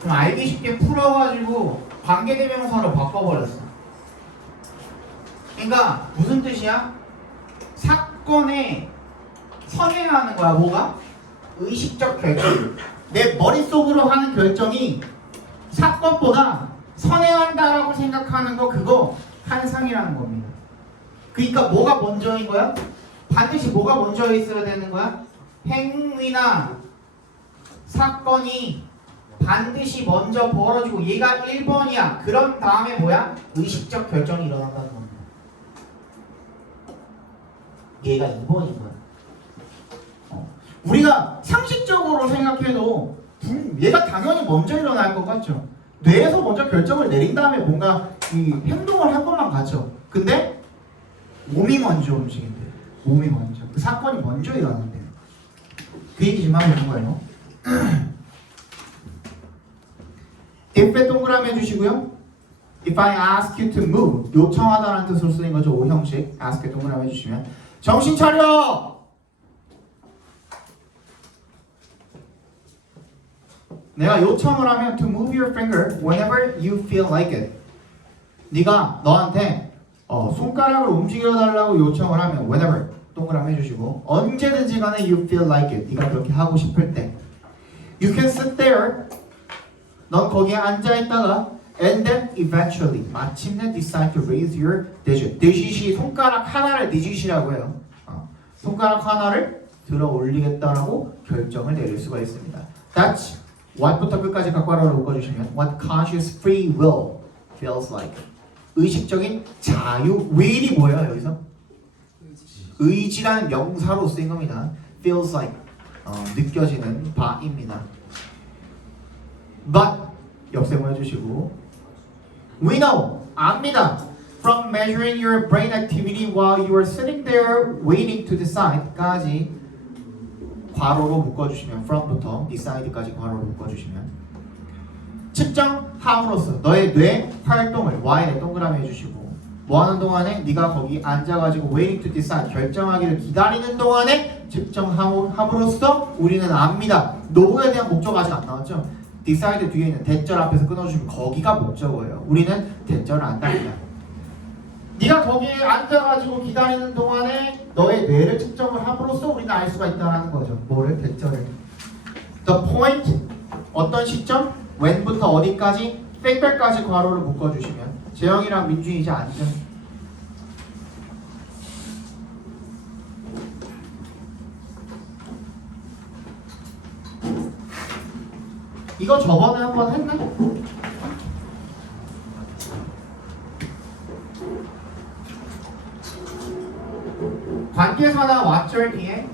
좀 알기 쉽게 풀어가지고 관계대명사로 바꿔버렸어. 그러니까 무슨 뜻이야? 사건에 선행하는 거야. 뭐가? 의식적 결정. 내 머릿속으로 하는 결정이 사건보다 선행한다라고 생각하는 거 그거 환상이라는 겁니다. 그러니까 뭐가 먼저인 거야? 반드시 뭐가 먼저 있어야 되는 거야? 행위나 사건이 반드시 먼저 벌어지고 얘가 1번이야. 그런 다음에 뭐야? 의식적 결정이 일어난다는 겁니다. 얘가 2번인 거야. 우리가 상식적으로 생각해도 얘가 당연히 먼저 일어날 것 같죠. 뇌에서 먼저 결정을 내린 다음에 뭔가 이 행동을 한 것만 같죠. 근데 몸이 먼저 움직인대. 몸이 먼저. 그 사건이 먼저 일어난대. 그 얘기 좀 하고 있는 거예요. if에 동그라미 해주시고요. If I ask you to move, 요청하다라는 뜻으로 쓰인 거죠. 오형식. ask에 동그라미 해주시면 정신 차려! 내가 요청을 하면 to move your finger whenever you feel like it. 네가 너한테 손가락을 움직여달라고 요청을 하면 whenever 동그라미 해주시고 언제든지 간에 you feel like it. 네가 그렇게 하고 싶을 때 you can sit there. 넌 거기에 앉아있다가 and then eventually 마침내 decide to raise your digit. digit이 손가락 하나를 digit이라고 해요. 손가락 하나를 들어 올리겠다라고 결정을 내릴 수가 있습니다. That's what부터 끝까지 각괄호로 묶어주시면 what conscious free will feels like. 의식적인 자유, will이 뭐예요 여기서? 의지라는 명사로 쓰인 겁니다. feels like 느껴지는 바입니다. But 역세모 해주시고 we know 압니다. From measuring your brain activity while you are sitting there waiting to decide까지 괄호로 묶어주시면 from부터 decide까지 괄호로 묶어주시면 측정함으로써 너의 뇌 활동을 y에 동그라미 해주시고 뭐하는 동안에 네가 거기 앉아가지고 waiting to decide 결정하기를 기다리는 동안에 측정함으로써 우리는 압니다. 노에 대한 목적 아직 안 나왔죠? decide 뒤에 있는 대절 앞에서 끊어주시면 거기가 목적어예요. 우리는 대절을 안 답니다. 네가 거기에 앉아가지고 기다리는 동안에 너의 뇌를 측정을 함으로써 우리는 알 수가 있다는 거죠. 뭐를? 대절을. The point 어떤 시점? when부터 어디까지? 땡별까지 괄호를 묶어주시면 재영이랑 민준이 이제 앉아. 이거 저번에 한번 했네? 관계사나 왓절 뒤에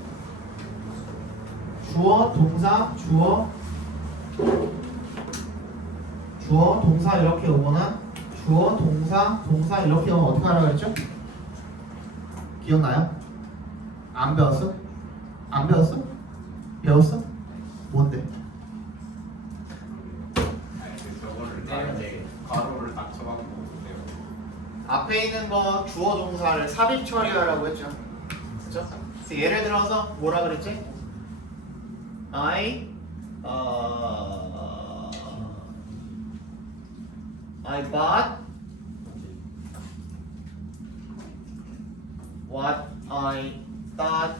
주어, 동사, 주어, 동사 이렇게 오거나 주어, 동사 이렇게 오면 어떻게 하라고 했죠? 기억나요? 안 배웠어? 안 배웠어? 배웠어? 뭔데? 저거를 다른데 가로를 딱 쳐갖고 앞에 있는 거 주어 동사를 삽입 처리하라고 했죠. 그렇죠? 예를 들어서 뭐라 그랬지? I bought what I That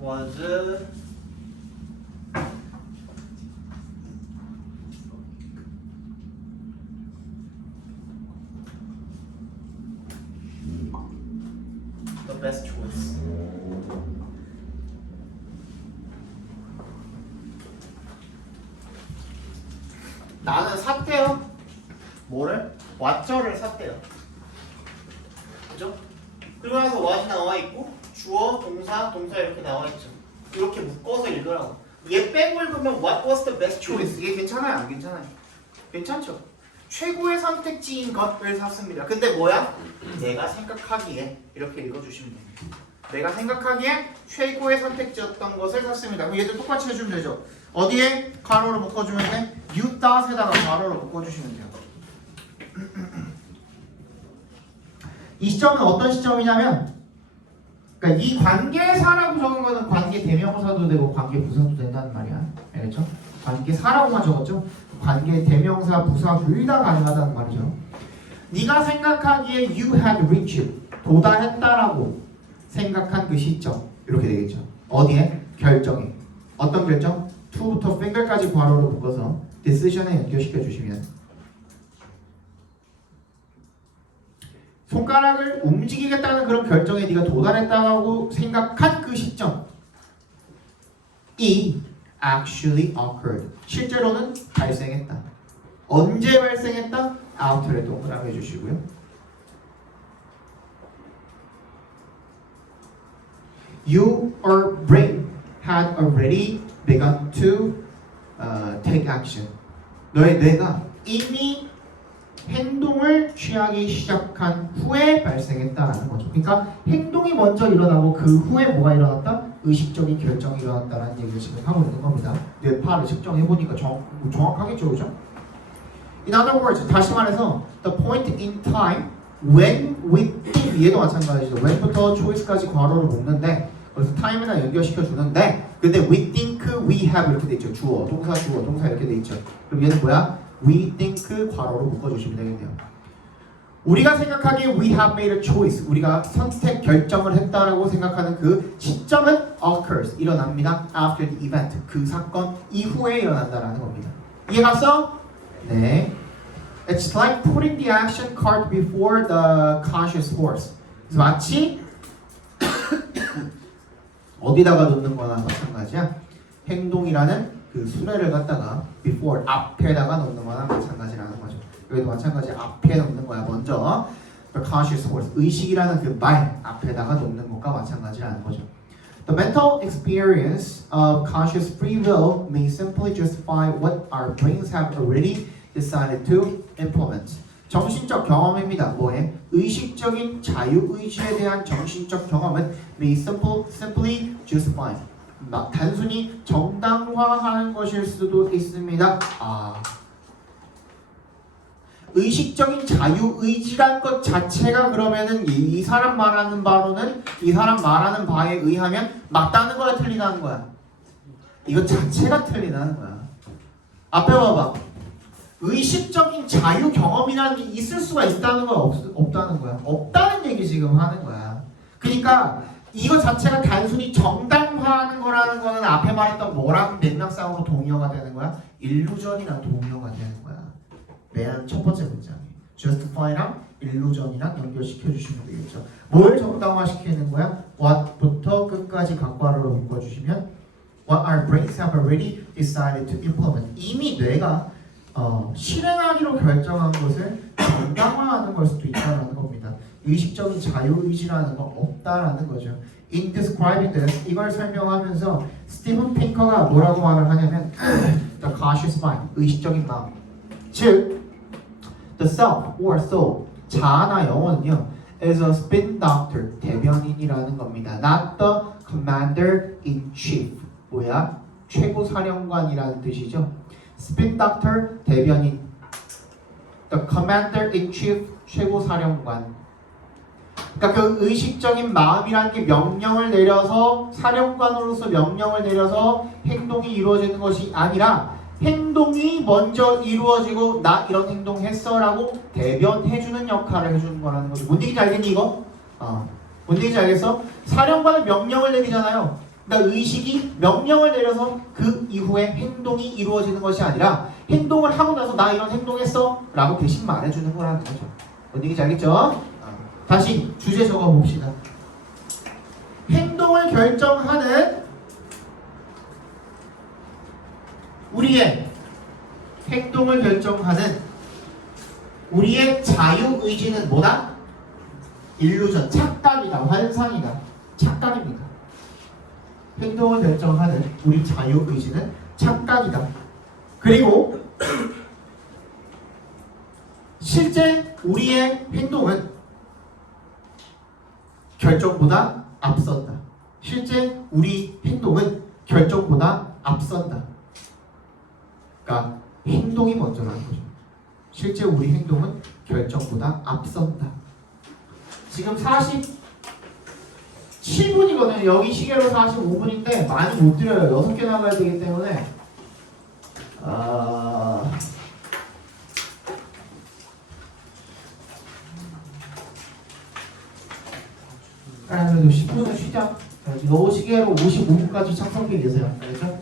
was the best choice. 나는 샀대요. 뭐를? what저를 샀대요. 그죠? 그리고 나서 what이 나와 있고 주어, 동사, 동사 이렇게 나와 있죠. 이렇게 묶어서 읽으라고. 얘 빼고 읽으면 what was the best choice? 이게 괜찮아요? 안 괜찮아요? 괜찮죠? 최고의 선택지인 것을 샀습니다. 근데 뭐야? 내가 생각하기에 이렇게 읽어주시면 됩니다. 내가 생각하기에 최고의 선택지였던 것을 샀습니다. 그럼 얘도 똑같이 해주면 되죠. 어디에? 괄호로 묶어주면 돼? you thought에다가 괄호로 묶어주시면 돼요. 이 시점은 어떤 시점이냐면 그러니까 이 관계사라고 적은 거는 관계 대명사도 되고 관계 부사도 된다는 말이야. 알겠죠? 관계사라고만 적었죠? 관계 대명사 부사 둘 다 가능하다는 말이죠. 네가 생각하기에 you had reached 도달했다라고 생각한 그 시점 이렇게 되겠죠. 어디에? 결정에. 어떤 결정? to부터 finger까지 괄호로 묶어서 decision에 연결시켜 주시면 손가락을 움직이겠다는 그런 결정에 네가 도달했다고 생각한 그 시점 이 actually occurred 실제로는 발생했다. 언제 발생했다? after에 동그라미 해주시고요. Your brain had already begun to take action. 너의 뇌가 이미 행동을 취하기 시작한 후에 발생했다라는 거죠. 그러니까 행동이 먼저 일어나고 그 후에 뭐가 일어났다? 의식적인 결정이 일어났다라는 얘기를 지금 하고 있는 겁니다. 뇌파를 측정해 보니까 정확하겠죠, 그죠? In other words, 다시 말해서 the point in time when we think 얘도 마찬가지죠. when부터 choice까지 괄호를 묶는데 그래서 time이나 연결시켜 주는데 근데 we think we have 이렇게 돼 있죠. 주어, 동사 이렇게 돼 있죠. 그럼 얘는 뭐야? We think 괄호로 묶어주시면 되겠네요. 우리가 생각하기에 we have made a choice. 우리가 선택 결정을 했다라고 생각하는 그 시점은 occurs 일어납니다. After the event 그 사건 이후에 일어난다라는 겁니다. 이해 갔어? 네. It's like putting the action cart before the conscious horse. 그래서 마치 어디다가 놓는 거나 마찬가지야. 행동이라는 그 수레를 갖다가 before 앞에다가 놓는 거나 마찬가지라는 거죠. 여기도 마찬가지 앞에 놓는 거야. 먼저 the conscious horse 의식이라는 그 말 앞에다가 놓는 것과 마찬가지라는 거죠. The mental experience of conscious free will may simply justify what our brains have already decided to implement. 정신적 경험입니다. 뭐에? 의식적인 자유의지에 대한 정신적 경험은 may simply justify. 단순히 정당화하는 것일 수도 있습니다. 의식적인 자유의지란 것 자체가 그러면은 이 사람 말하는 바로는 이 사람 말하는 바에 의하면 맞다는 거야, 틀리다는 거야? 이거 자체가 틀리다는 거야. 앞에 봐봐. 의식적인 자유 경험이라는 게 있을 수가 있다는 거야, 없다는 거야? 없다는 얘기 지금 하는 거야. 그러니까 이거 자체가 단순히 정당화하는 거라는 거는 앞에 말했던 뭐랑 맥락상으로 동의어가 되는 거야? illusion이랑 동의어가 되는 거야. 맨 첫 번째 문장이 justify랑 illusion이랑 연결시켜 주시면 되겠죠. 뭘 정당화시키는 거야? what부터 끝까지 각괄호로 묶어주시면 what our brains have already decided to implement. 이미 뇌가 실행하기로 결정한 것을 정당화하는 걸 수도 있다는 겁니다. 의식적인 자유의지라는 건 없다라는 거죠. In describing this, 이걸 설명하면서 스티븐 핑커가 뭐라고 말을 하냐면 the conscious mind, 의식적인 마음. 즉, the self or soul, 자아나 영혼은요 is a spin doctor, 대변인이라는 겁니다. Not the commander in chief. 뭐야? 최고 사령관이라는 뜻이죠. spin doctor, 대변인. the commander in chief, 최고 사령관. 그러니까 그 의식적인 마음이라는 게 명령을 내려서 사령관으로서 명령을 내려서 행동이 이루어지는 것이 아니라 행동 행동이 먼저 이루어지고 나 이런 행동 했어라고 대변해주는 역할을 해주는 거라는 거죠. 뭔 얘기인지 알겠니 이거? 뭔 얘기인지 알겠어? 사령관은 명령을 내리잖아요. 그러니까 의식이 명령을 내려서 그 이후에 행동이 이루어지는 것이 아니라 행동을 하고 나서 나 이런 행동했어 라고 대신 말해주는 거라는 거죠. 뭔 얘기인지 알겠죠? 다시 주제 적어봅시다. 행동을 결정하는 우리의 행동을 결정하는 우리의 자유의지는 뭐다? 일루전, 착각이다, 환상이다, 착각입니다. 행동을 결정하는 우리 자유의지는 착각이다. 그리고 실제 우리의 행동은 결정보다 앞선다. 실제 우리 행동은 결정보다 앞선다. 그러니까 행동이 먼저라는 거죠. 실제 우리 행동은 결정보다 앞선다. 지금 47분이거든요. 여기 시계로 45분인데 많이 못 드려요. 6개 나가야 되기 때문에 그래도 10분은 쉬자. 너 시계로 55분까지 착석해 계세요. 알겠죠?